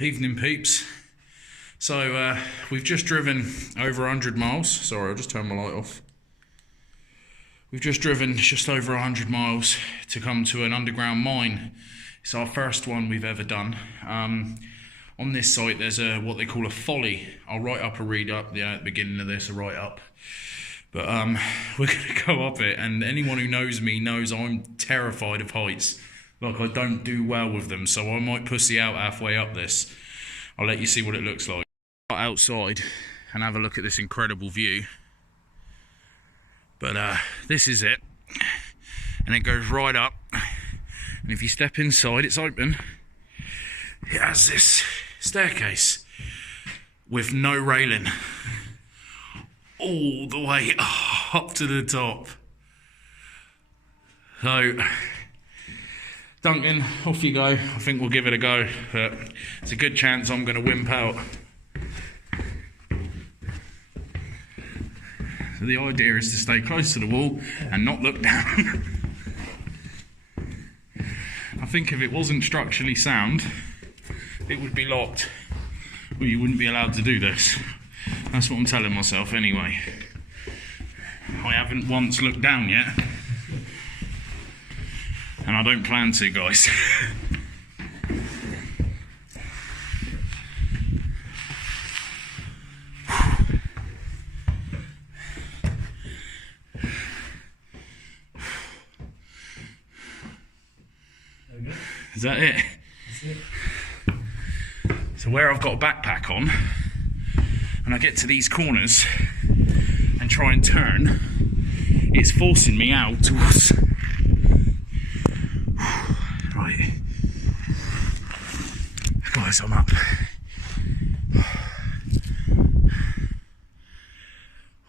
Evening peeps. So we've just driven over 100 miles. Sorry, I'll just turn my light off. We've just driven just over 100 miles to come to an underground mine. It's our first one we've ever done. On this site there's what they call a folly. I'll write up a read up at the beginning of this, a write up. But we're going to go up it, and anyone who knows me knows I'm terrified of heights. Like, I don't do well with them, so I might pussy out halfway up this. I'll let you see what it looks like. Outside and have a look at this incredible view. But this is it. And it goes right up. And if you step inside, it's open. It has this staircase with no railing. All the way up to the top. So, Duncan, off you go. I think we'll give it a go, but it's a good chance I'm going to wimp out. So the idea is to stay close to the wall and not look down. I think if it wasn't structurally sound, it would be locked. Well, you wouldn't be allowed to do this. That's what I'm telling myself anyway. I haven't once looked down yet. And I don't plan to, guys. Is that it? That's it. So where I've got a backpack on, and I get to these corners and try and turn, it's forcing me out towards... Right. Guys, I'm up.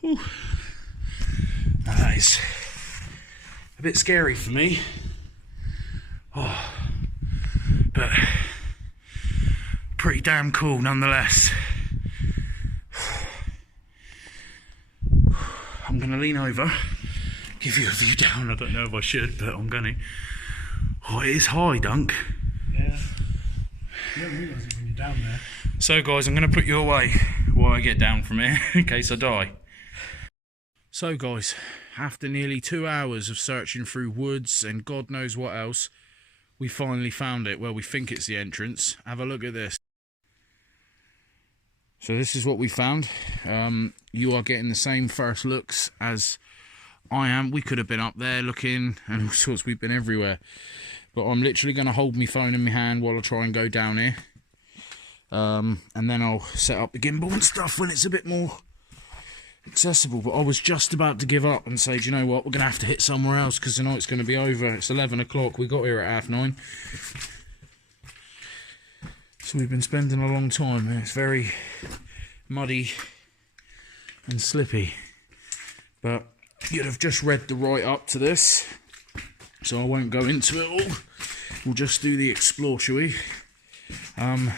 Whew. Now that is a bit scary for me. Oh, but pretty damn cool nonetheless. I'm going to lean over, give you a view down. I don't know if I should, but I'm going to. Oh, it is high, Dunk. Yeah. You don't realise it when you're down there. So guys, I'm going to put you away while I get down from here, in case I die. So guys, after nearly 2 hours of searching through woods and God knows what else, we finally found it. Well, we think it's the entrance. Have a look at this. So this is what we found. You are getting the same first looks as I am. We could have been up there looking and all sorts. We've been everywhere. But I'm literally going to hold my phone in my hand while I try and go down here. And then I'll set up the gimbal and stuff when it's a bit more accessible. But I was just about to give up and say, do you know what, we're going to have to hit somewhere else because the night's going to be over. It's 11 o'clock. We got here at 9:30. So we've been spending a long time. It's very muddy and slippy. But you'd have just read the write up to this, so I won't go into it all. We'll just do the explore, shall we? I've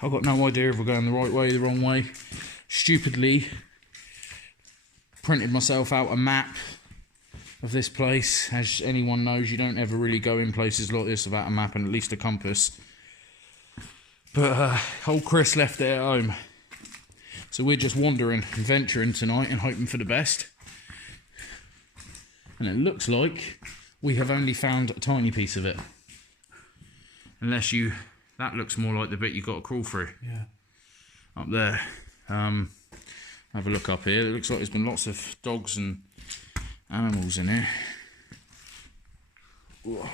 got no idea if we're going the right way, the wrong way. Stupidly printed myself out a map of this place. As anyone knows, you don't ever really go in places like this without a map and at least a compass. But old Chris left it at home. So we're just wandering and venturing tonight and hoping for the best. And it looks like we have only found a tiny piece of it. Unless you... That looks more like the bit you've got to crawl through. Yeah. Up there. Have a look up here. It looks like there's been lots of dogs and animals in here. Whoa.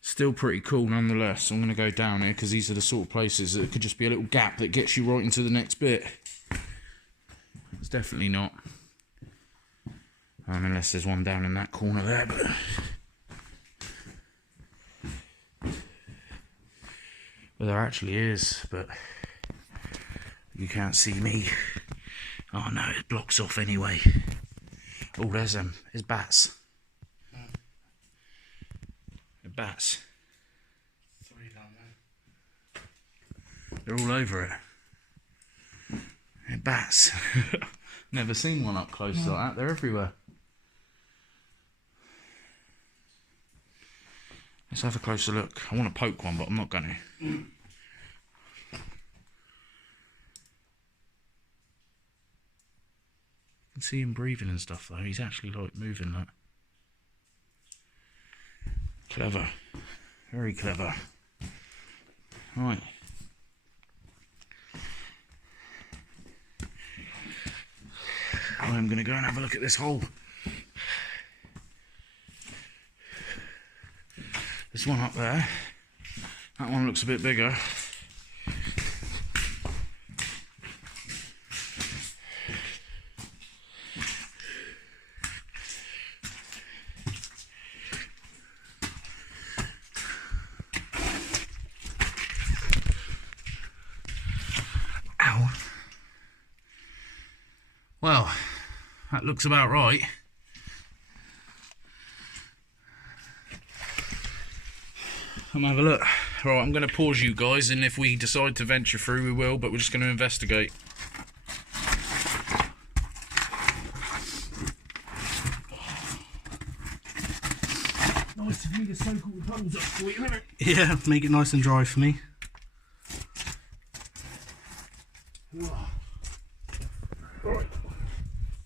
Still pretty cool nonetheless. I'm going to go down here because these are the sort of places that could just be a little gap that gets you right into the next bit. It's definitely not. Unless there's one down in that corner there, but... Well, there actually is, but you can't see me. Oh no, it blocks off anyway. Oh, there's bats. Bats. 3 down there. They're all over it. They're bats. Never seen one up close like that. They're everywhere. Let's have a closer look. I want to poke one, but I'm not going to. You can see him breathing and stuff though. He's actually like moving that. Clever. Very clever. Right. I'm going to go and have a look at this hole. There's one up there. That one looks a bit bigger. Ow. Well, that looks about right. Come have a look. Right, I'm going to pause you guys, and if we decide to venture through, we will, but we're just going to investigate. Nice to do the so-called thumbs up for you, isn't it? Yeah, make it nice and dry for me. Right.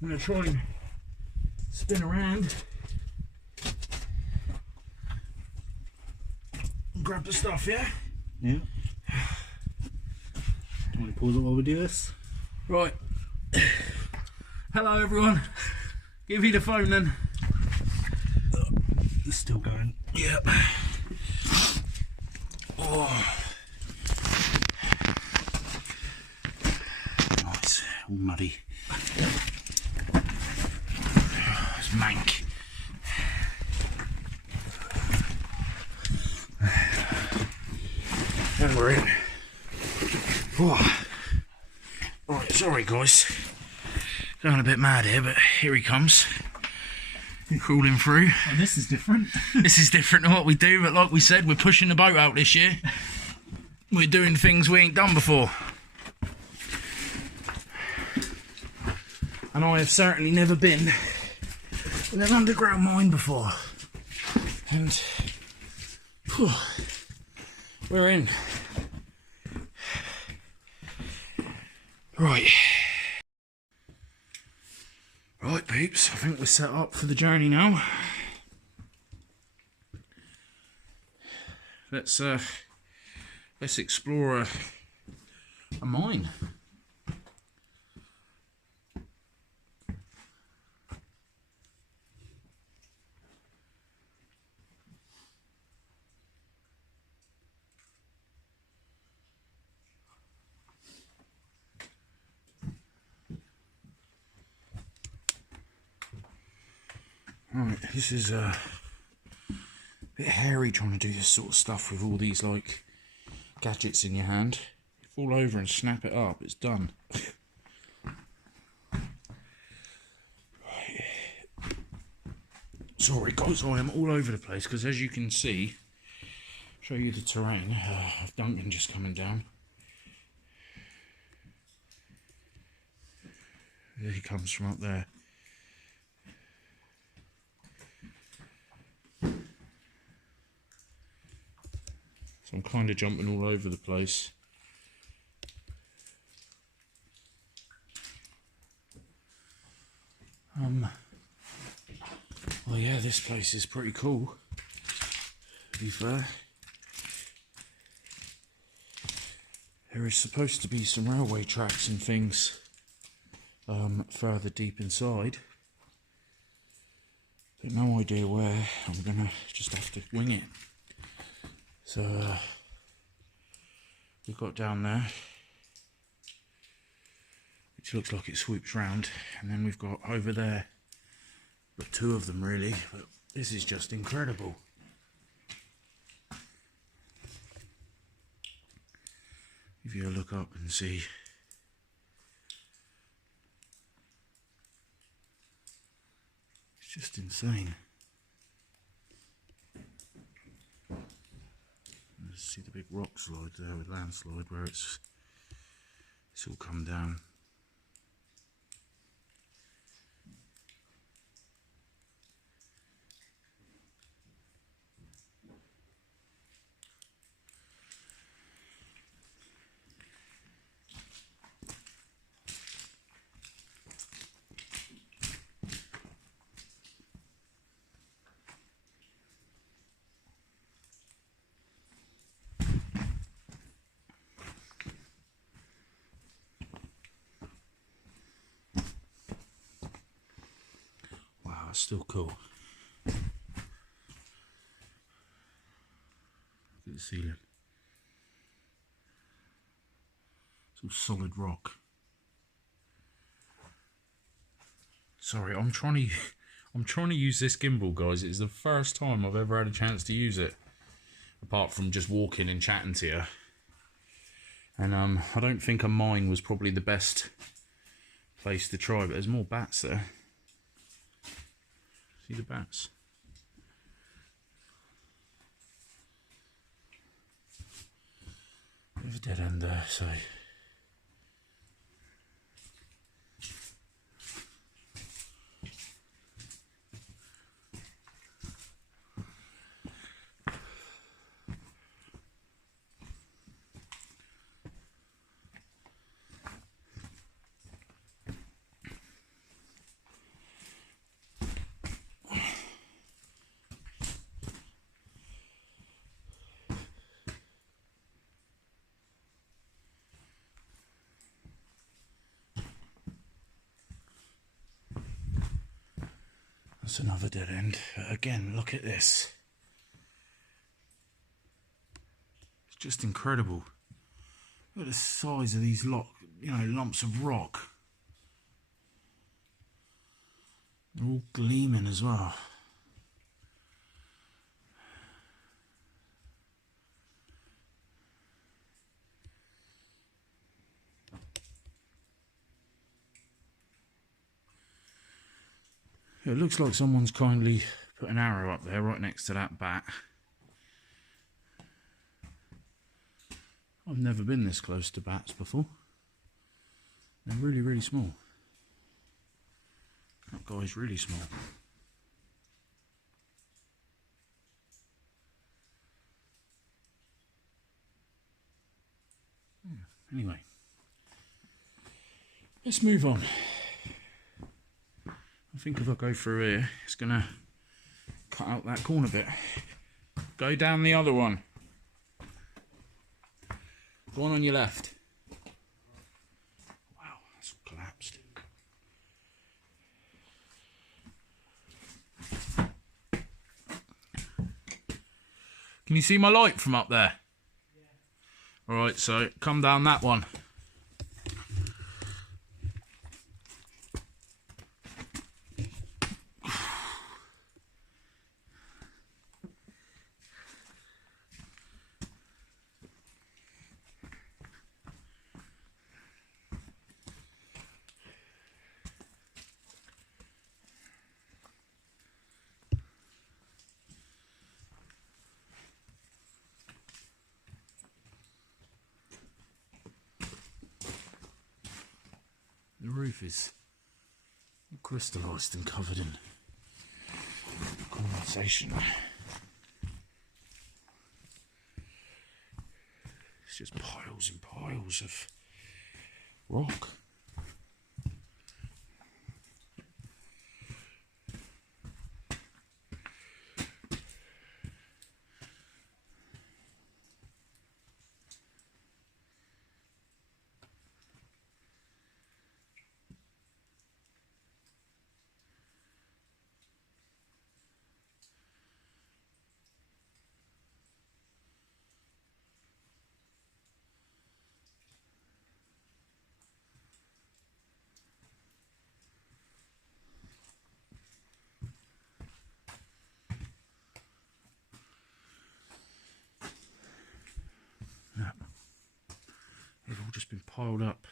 I'm going to try and spin around and grab the stuff, yeah? Yeah. Do you want to pause it while we do this? Right. Hello, everyone. Give me the phone then. It's still going. Yep. Oh. Nice. All muddy. It's mank. And we're in. Oh. Right, sorry guys. Going a bit mad here, but here he comes. Crawling through. Oh, this is different. This is different to what we do, but like we said, we're pushing the boat out this year. We're doing things we ain't done before. And I have certainly never been in an underground mine before. And whew, we're in. Right. Right, peeps, I think we're set up for the journey now. Let's explore a mine. Right, this is a bit hairy trying to do this sort of stuff with all these like gadgets in your hand. Fall over and snap it up, it's done. Right. Sorry guys, I am all over the place because as you can see, show you the terrain of Duncan just coming down. There he comes from up there. So I'm kind of jumping all over the place. Well, yeah, this place is pretty cool, to be fair. There is supposed to be some railway tracks and things further deep inside. But no idea where. I'm gonna just have to wing it. So we've got down there, which looks like it swoops round, and then we've got over there, but two of them really, but this is just incredible. If you look up and see, it's just insane. See the big rock slide there with landslide where it's all come down. it's still cool. Look at the ceiling. It's all solid rock. Sorry, I'm trying to use this gimbal, guys. It's the first time I've ever had a chance to use it, apart from just walking and chatting to you. And I don't think a mine was probably the best place to try, but there's more bats there. See the bats? Bit of a dead end there, so. That's another dead end. But again, look at this. It's just incredible. Look at the size of these lumps of rock. They're all gleaming as well. It looks like someone's kindly put an arrow up there right next to that bat. I've never been this close to bats before. They're really, really small. That guy's really small. Anyway, let's move on. I think if I go through here, it's going to cut out that corner bit. Go down the other one. The one on your left. Wow, that's collapsed. Can you see my light from up there? Yeah. Alright, so come down that one. The roof is crystallised and covered in condensation. It's just piles and piles of rock. They've all just been piled up.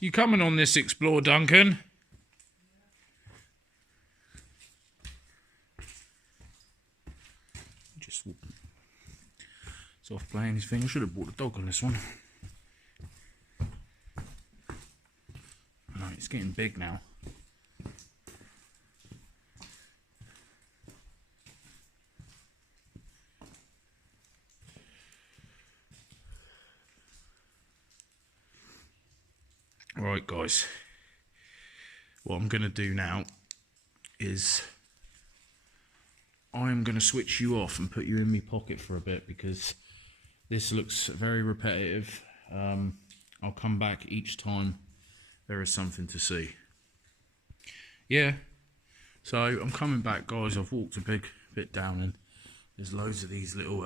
You coming on this explore, Duncan? Just it's off playing his thing. I should have brought a dog on this one. No, it's getting big now. Right, guys, what I'm going to do now is I'm going to switch you off and put you in my pocket for a bit because this looks very repetitive. I'll come back each time there is something to see. Yeah, so I'm coming back, guys. I've walked a big bit down, and there's loads of these little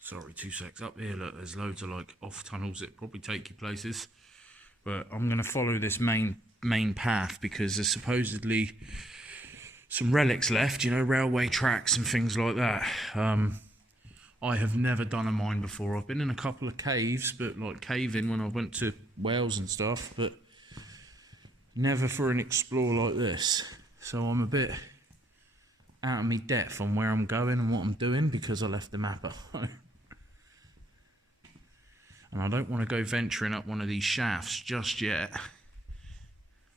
sorry, 2 secs. Up here, look, there's loads of like off tunnels that probably take you places, but I'm going to follow this main path because there's supposedly some relics left, you know, railway tracks and things like that. I have never done a mine before. I've been in a couple of caves, but like caving when I went to Wales and stuff, but never for an explore like this. So I'm a bit out of my depth on where I'm going and what I'm doing because I left the map at home. And I don't want to go venturing up one of these shafts just yet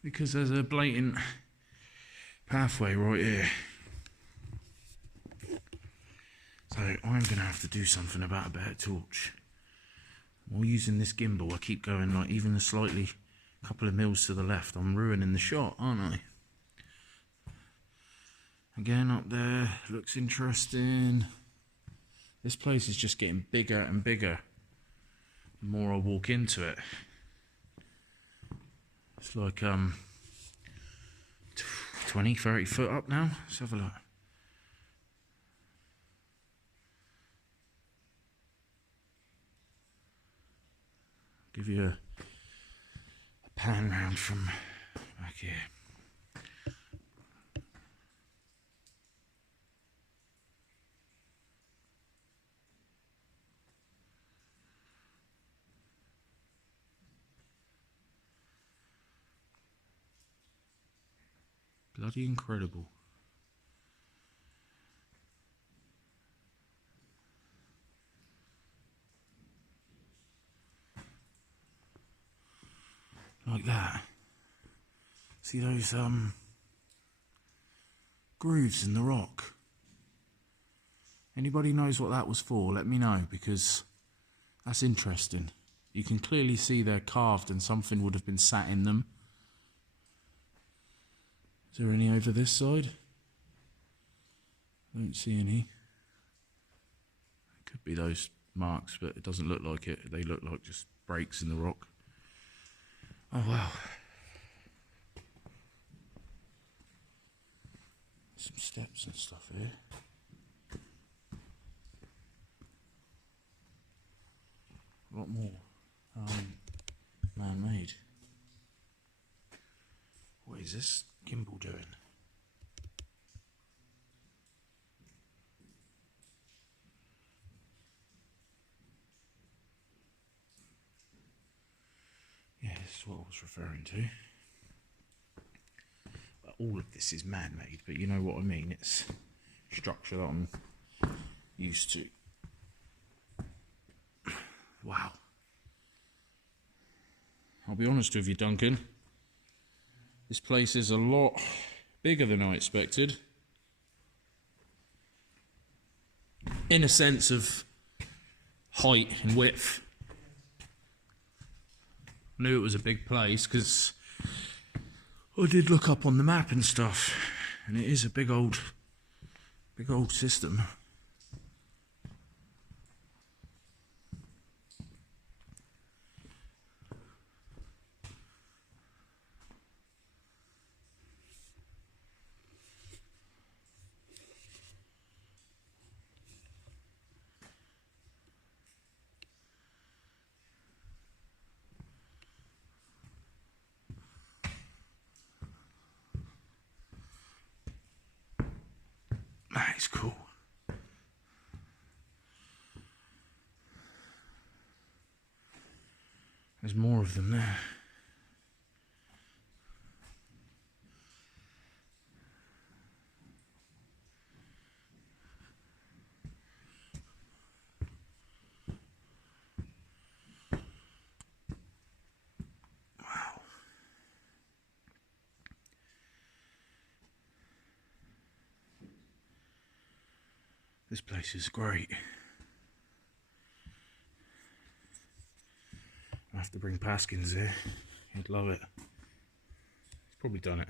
because there's a blatant pathway right here. So I'm going to have to do something about a better torch. While using this gimbal, I keep going like even a slightly couple of mils to the left. I'm ruining the shot, aren't I? Again, up there, looks interesting. This place is just getting bigger and bigger the more I walk into it. It's like 20, 30 foot up now. Let's have a look. Give you a pan round from back here. Bloody incredible. Like that. See those grooves in the rock? Anybody knows what that was for? Let me know, because that's interesting. You can clearly see they're carved and something would have been sat in them. Is there any over this side? I don't see any. It could be those marks, but it doesn't look like it. They look like just breaks in the rock. Oh wow. Some steps and stuff here. A lot more man-made. What is this gimbal doing? Yeah, this is what I was referring to. But all of this is man-made, but you know what I mean. It's structure that I'm used to. Wow. I'll be honest with you, Duncan. This place is a lot bigger than I expected. In a sense of height and width. I knew it was a big place because I did look up on the map and stuff, and it is a big old system. That is cool. There's more of them there. Wow. This place is great. I'll have to bring Paskins here. He'd love it. He's probably done it.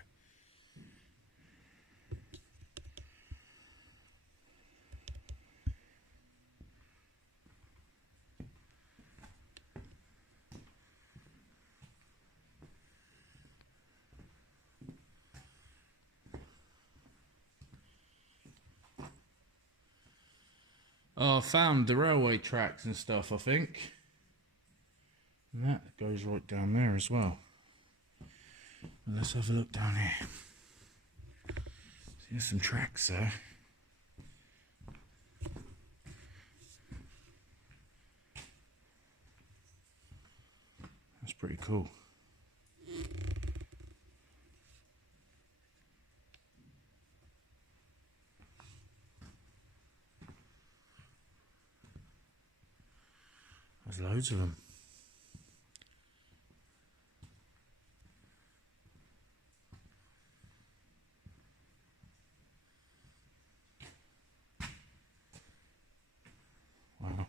Oh, I found the railway tracks and stuff, I think. And that goes right down there as well. Well, let's have a look down here. There's some tracks there. That's pretty cool. There's loads of them. Wow.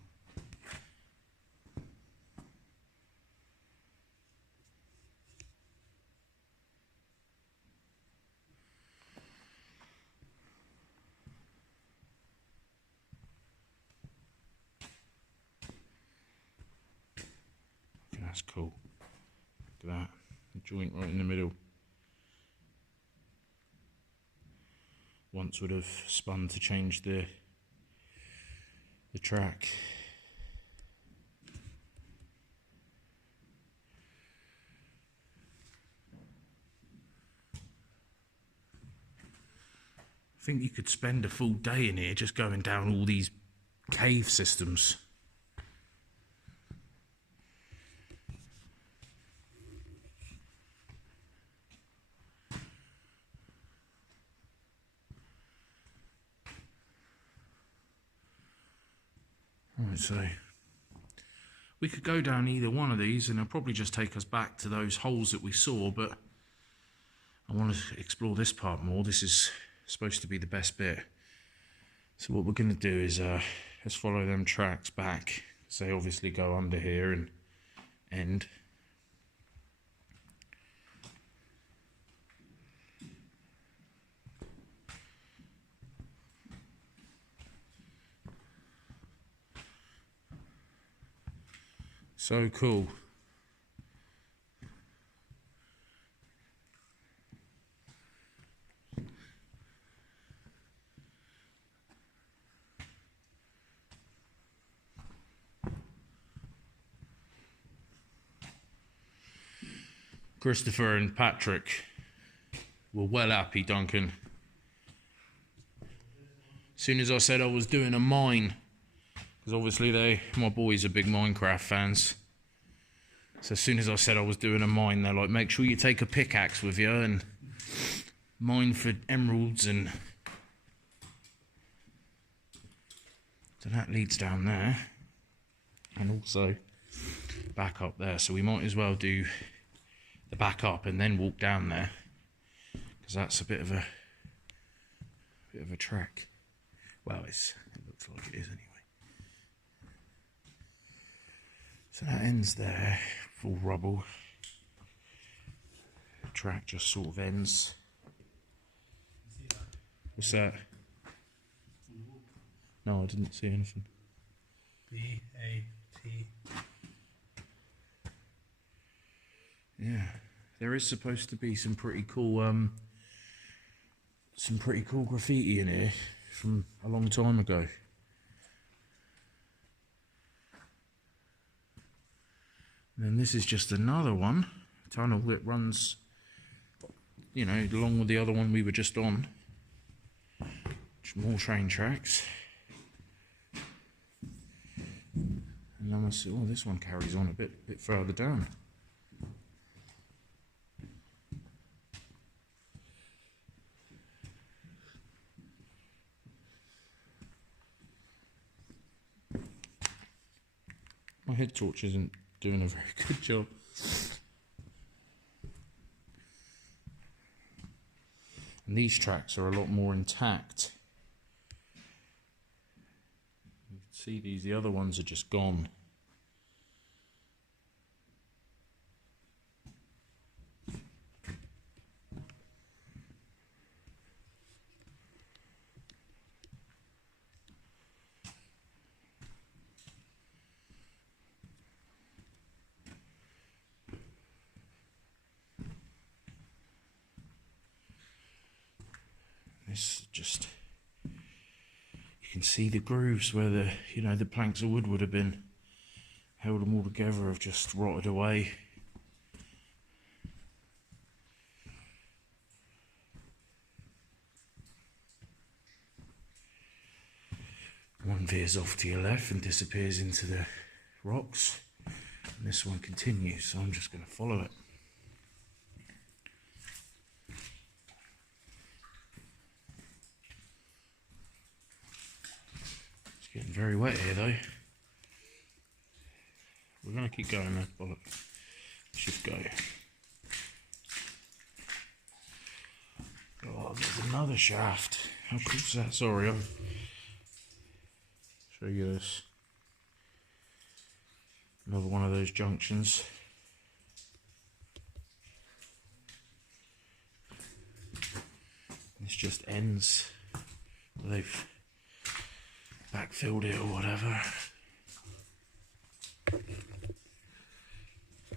Okay, that's cool. Look at that. The joint right in the middle. Once would have spun to change the track. I think you could spend a full day in here just going down all these cave systems. Right, so we could go down either one of these and it'll probably just take us back to those holes that we saw, but I want to explore this part more. This is supposed to be the best bit. So what we're going to do is let's follow them tracks back. So they obviously go under here and end. So cool. Christopher and Patrick were well happy, Duncan. As soon as I said I was doing a mine, because obviously my boys are big Minecraft fans. So as soon as I said I was doing a mine, they're like, make sure you take a pickaxe with you and mine for emeralds. And so that leads down there and also back up there. So we might as well do the back up and then walk down there, because that's a bit of a trek. Well, it looks like it is anyway. So that ends there, full rubble. The track just sort of ends. What's that? No, I didn't see anything. B-A-T. Yeah, there is supposed to be some pretty cool graffiti in here from a long time ago. And then this is just another tunnel that runs, you know, along with the other one we were just on. More train tracks. And then I see, oh, this one carries on a bit further down. My head torch isn't doing a very good job. And these tracks are a lot more intact. You can see the other ones are just gone. This just, you can can see the grooves where the, you know, the planks of wood would have been. Held them all together, have just rotted away. One veers off to your left and disappears into the rocks, and this one continues, so I'm just going to follow it. It's getting very wet here though. We're going to keep going though, bollock. Let's just go. Oh, there's another shaft. How cool's that? Sorry, I'll show you this. Another one of those junctions. This just ends. They've backfilled it or whatever.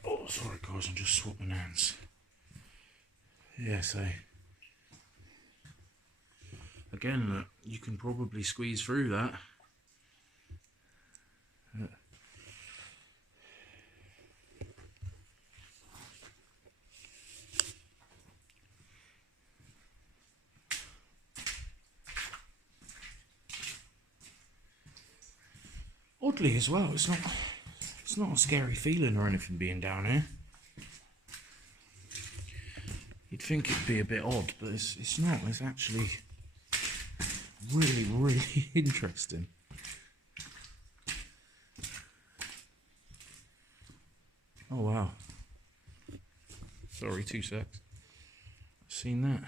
Oh, sorry guys, I'm just swapping hands. Yeah, so again, look, you can probably squeeze through that. Oddly as well, it's not a scary feeling or anything being down here. You'd think it'd be a bit odd, but it's not. It's actually really, really interesting. Oh wow. Sorry, 2 secs. Seen that.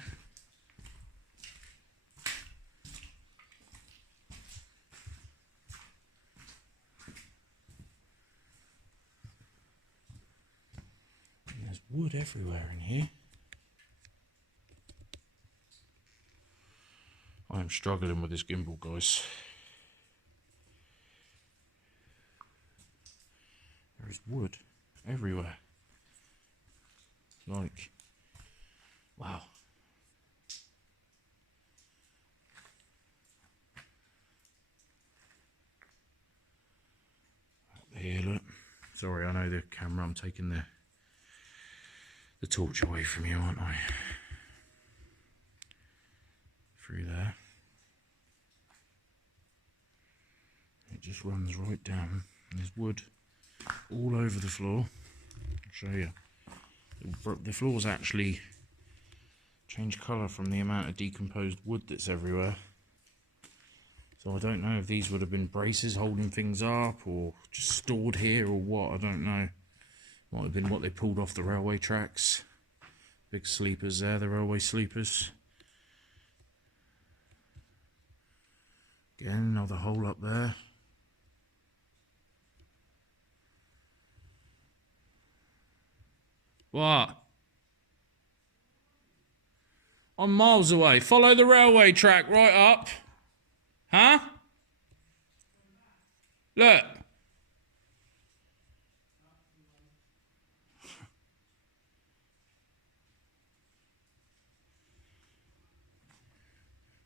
There's wood everywhere in here. I'm struggling with this gimbal, guys. There is wood everywhere. Like, wow. Up here, look. Sorry, I know the camera, I'm taking the torch away from you, aren't I? Through there. It just runs right down. There's wood all over the floor. I'll show you. The floor's actually changed colour from the amount of decomposed wood that's everywhere. So I don't know if these would have been braces holding things up or just stored here or what, I don't know. Might have been what they pulled off the railway tracks. Big sleepers there, the railway sleepers. Again, another hole up there. What? I'm miles away. Follow the railway track right up. Huh? Look.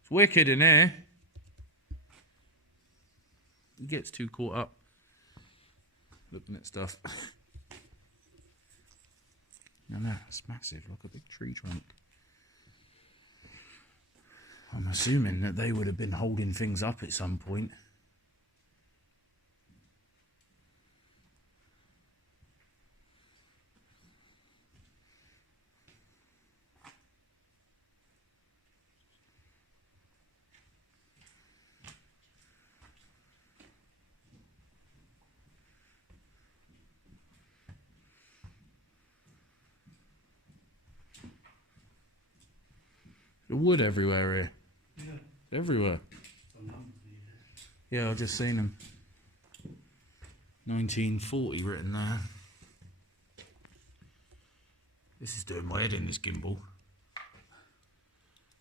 It's wicked in here. He gets too caught up looking at stuff. No, it's massive, like a big tree trunk. I'm assuming that they would have been holding things up at some point. The wood everywhere here. Yeah. Everywhere. Yeah, I've just seen them. 1940 written there. This is doing my head in, this gimbal.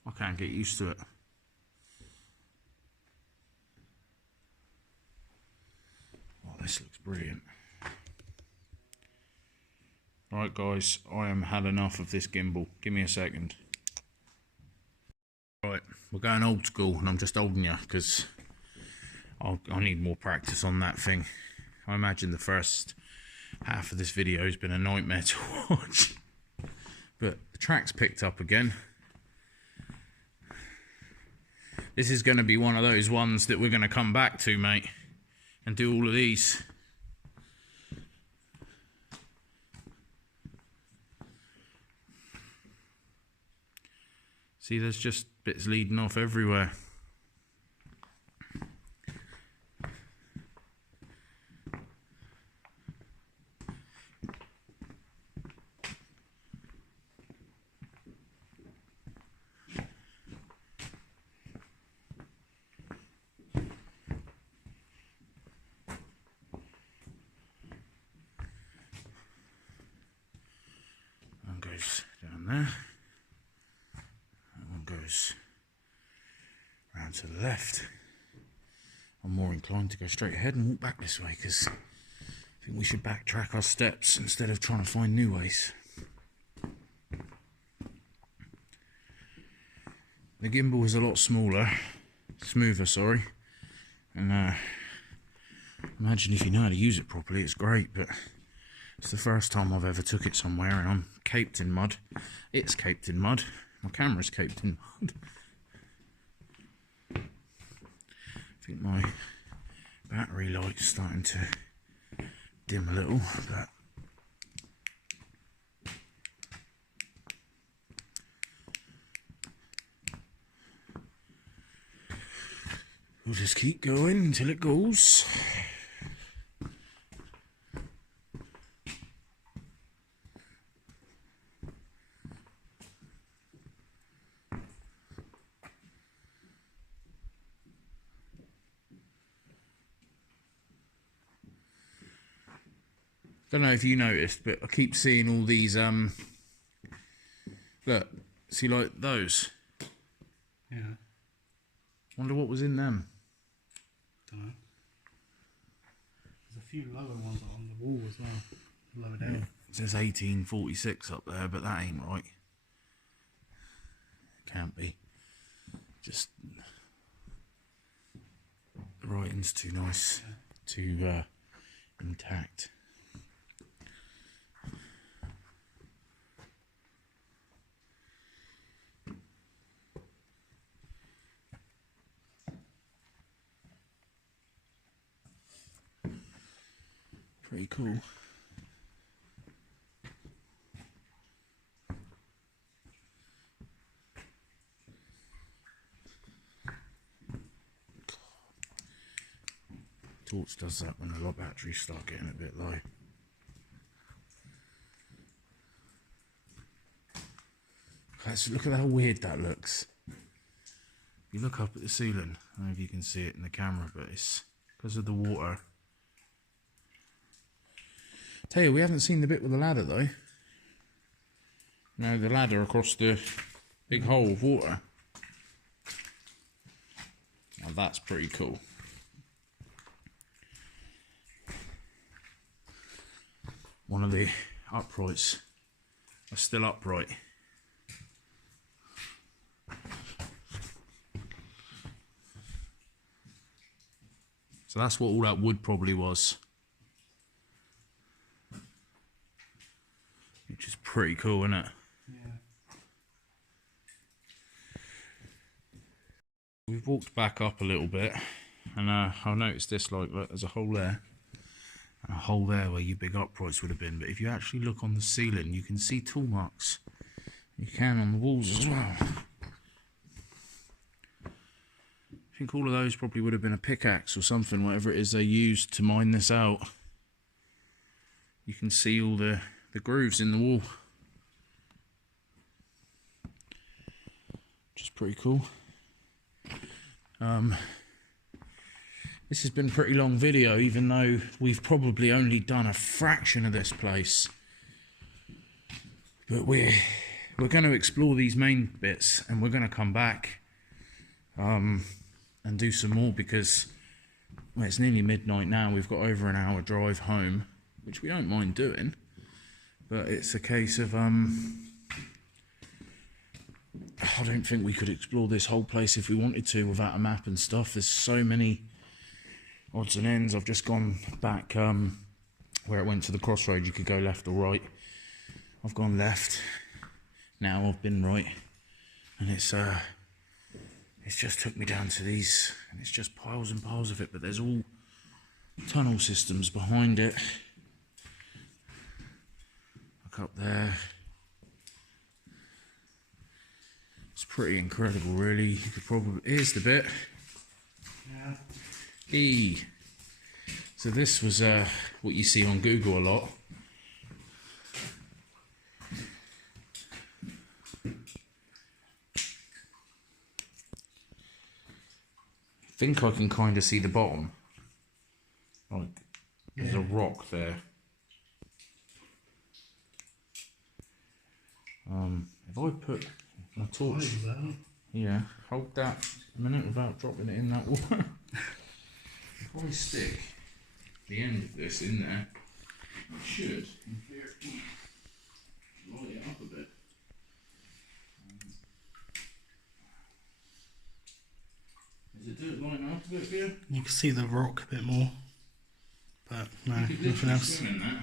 I can't get used to it. Oh, this looks brilliant. Alright guys, I am had enough of this gimbal. Give me a second. Right, we're going old school and I'm just holding you because I need more practice on that thing. I imagine the first half of this video has been a nightmare to watch. But the track's picked up again. This is going to be one of those ones that we're going to come back to, mate, and do all of these. See, there's just bits leading off everywhere. One goes down there. Goes round to the left. I'm more inclined to go straight ahead and walk back this way because I think we should backtrack our steps instead of trying to find new ways. The gimbal is a lot smoother, sorry, and imagine if you know how to use it properly, it's great, but it's the first time I've ever took it somewhere and I'm caked in mud. It's caked in mud. My camera's caked in mud. I think my battery light's starting to dim a little, but we'll just keep going until it goes. Don't know if you noticed, but I keep seeing all these, look, see like those? Yeah. Wonder what was in them. Don't know. There's a few lower ones on the wall as well, lower down. It says 1846 up there, but that ain't right. It can't be. Just, the writing's too nice, too intact. Pretty cool. Torch does that when the batteries start getting a bit low. Look at how weird that looks. If you look up at the ceiling, I don't know if you can see it in the camera, but it's because of the water. Tell you, we haven't seen the bit with the ladder though. No, the ladder across the big hole of water. Now that's pretty cool. One of the uprights are still upright. So that's what all that wood probably was. Which is pretty cool, isn't it? Yeah. We've walked back up a little bit, and I've noticed this, like, look, there's a hole there, and a hole there where your big uprights would have been, but if you actually look on the ceiling, you can see tool marks. You can on the walls as well. I think all of those probably would have been a pickaxe or something, whatever it is they used to mine this out. You can see all the grooves in the wall, which is pretty cool. This has been a pretty long video, even though we've probably only done a fraction of this place, but we're going to explore these main bits, and we're going to come back and do some more, because well, it's nearly midnight now. We've got over an hour drive home, which we don't mind doing. But it's a case of, I don't think we could explore this whole place if we wanted to without a map and stuff. There's so many odds and ends. I've just gone back where it went to the crossroad. You could go left or right. I've gone left. Now I've been right, and it's just took me down to these, and it's just piles and piles of it. But there's all tunnel systems behind it. Look up there. It's pretty incredible, really. You could probably... Here's the bit. Yeah. E. So this was what you see on Google a lot. I think I can kind of see the bottom. Like, there's a rock there. If I put my torch... Yeah, hold that a minute without dropping it in that water. If I stick the end of this in there, it should, in theory, light it up a bit. Is it doing lighting up a bit for you? You can see the rock a bit more, but no, You could nothing literally else. swim in that.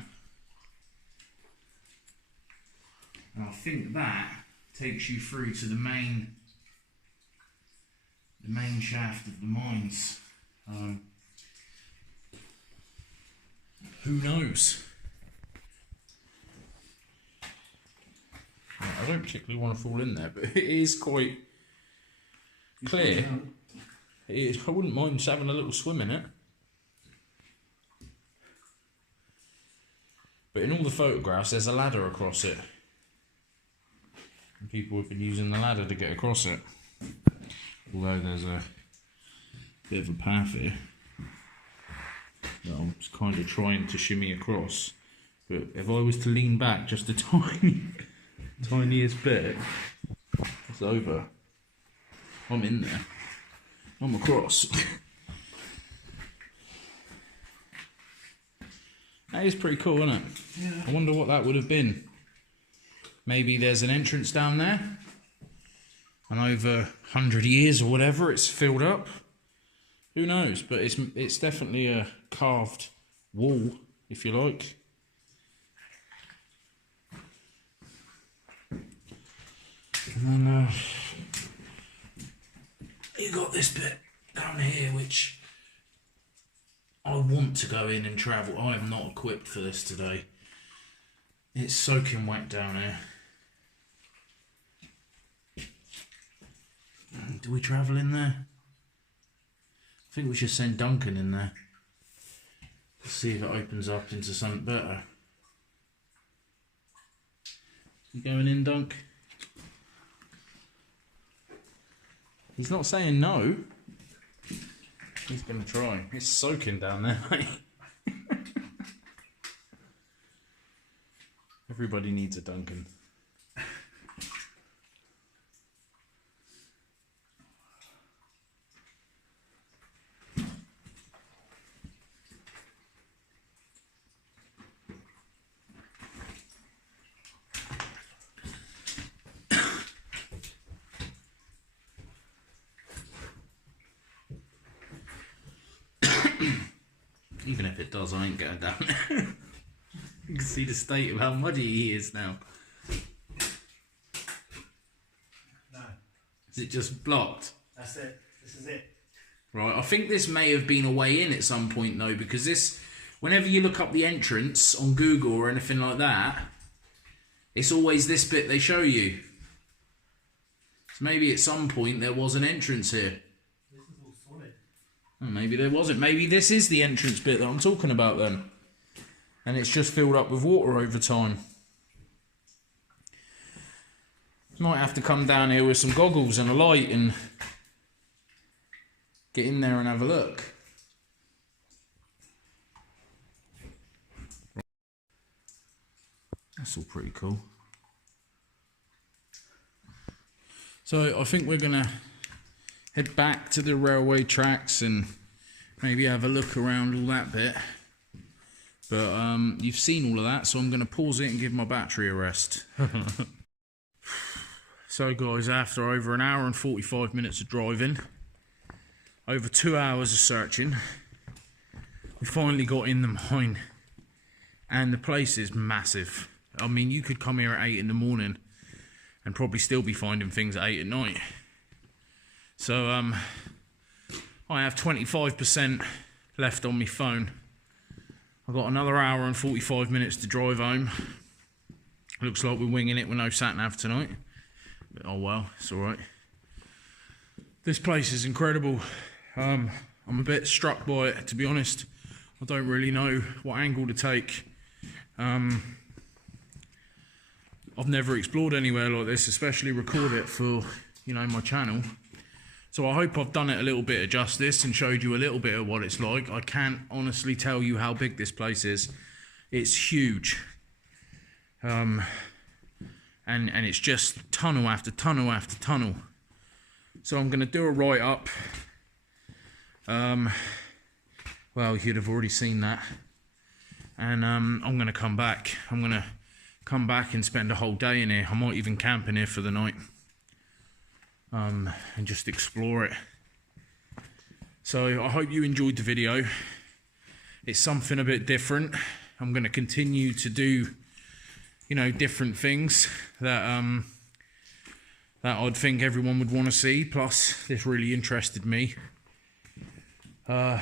And I think that takes you through to the main shaft of the mines. Who knows? Yeah, I don't particularly want to fall in there, but it is quite clear. It is, I wouldn't mind just having a little swim in it. But in all the photographs, there's a ladder across it. And people have been using the ladder to get across it. Although there's a bit of a path here that I'm just kind of trying to shimmy across. But if I was to lean back just a tiniest bit, it's over. I'm in there. I'm across. That is pretty cool, isn't it? Yeah. I wonder what that would have been. Maybe there's an entrance down there, and over 100 years or whatever, it's filled up. Who knows? But it's definitely a carved wall, if you like. And then you got this bit down here, which I want to go in and travel. I am not equipped for this today. It's soaking wet down here. Do we travel in there? I think we should send Duncan in there. See if it opens up into something better. You going in, Dunk? He's not saying no. He's going to try. It's soaking down there, mate. Everybody needs a Duncan. Even if it does, I ain't going down there. You can see the state of how muddy he is now. No, Is it just blocked? that's it. This is it. Right, I think this may have been a way in at some point though, because this, whenever you look up the entrance on Google or anything like that, it's always this bit they show you. So maybe at some point there was an entrance here. This is all solid. Oh, maybe there wasn't. Maybe this is the entrance bit that I'm talking about then. And it's just filled up with water over time. Might have to come down here with some goggles and a light and get in there and have a look. That's all pretty cool. So I think we're gonna head back to the railway tracks and maybe have a look around all that bit. But you've seen all of that, so I'm going to pause it and give my battery a rest. So guys, after over an hour and 45 minutes of driving, over 2 hours of searching, We finally got in the mine, and the place is massive. I mean, you could come here at 8 in the morning and probably still be finding things at 8 at night. So I have 25% left on my phone. I've got another hour and 45 minutes to drive home. Looks like we're winging it with no sat-nav tonight. But oh well, it's alright. This place is incredible. I'm a bit struck by it, to be honest. I don't really know what angle to take. I've never explored anywhere like this, especially record it for, you know, my channel. So I hope I've done it a little bit of justice and showed you a little bit of what it's like. I can't honestly tell you how big this place is. It's huge. And it's just tunnel after tunnel after tunnel. So I'm going to do a write-up. Well, you'd have already seen that. And I'm going to come back. I'm going to come back and spend a whole day in here. I might even camp in here for the night. And just explore it. So I hope you enjoyed the video. It's something a bit different. I'm going to continue to do, you know, different things that that I'd think everyone would want to see. Plus, this really interested me. I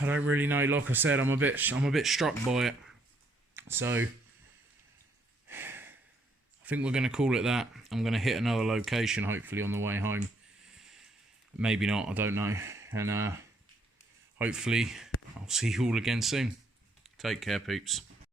don't really know. Like I said, I'm a bit struck by it. So I think we're going to call it that. I'm going to hit another location, hopefully, on the way home. Maybe not, I don't know. And hopefully, I'll see you all again soon. Take care, peeps.